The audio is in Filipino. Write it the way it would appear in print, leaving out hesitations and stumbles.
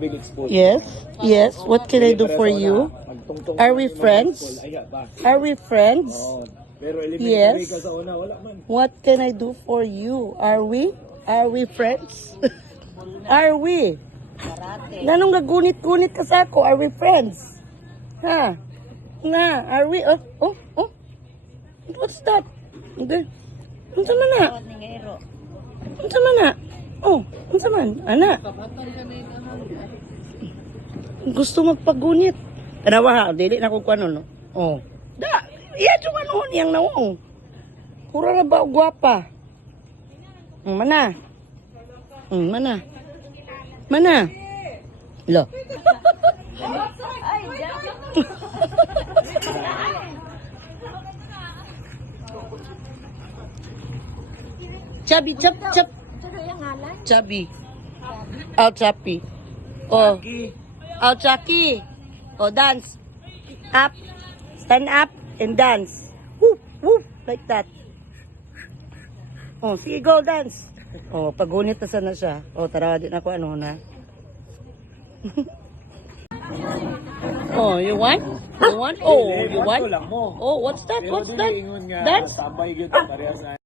Abing expose. Yes, yes. What can I do for you? Are we friends? Are we friends? Oh, pero elementary Yes. ka sa una, wala man. What can I do for you? Are we? Are we friends? Are we? Nanong gagunit-gunit ka sa ako? Are we friends? Ha? Nga, are we? Oh, oh, oh. What's that? Hindi. Unsa man na? Unsa man na? Oh, unsa man? Ana. Gusto magpagunit. Tanawa ha, dili na ko kuno no. Oh. Da, iya jud ano niyang nawong. Pura na ba og gwapa? Mana? Mana? Mana? Lo. Chubby, chub, chub. Chubby. Oh, Chappy. Oh. Oh, Chucky. Oh, dance. Up. Stand up and dance. Whoop, whoop. Like that. Oh, sige, go dance. Oh, pagunit na sana siya. Oh, tara, di na ako ano na. Oh, you want? You want? Oh, you want? Oh, what's that? What's that? Dance? Tambay gyud parehas na.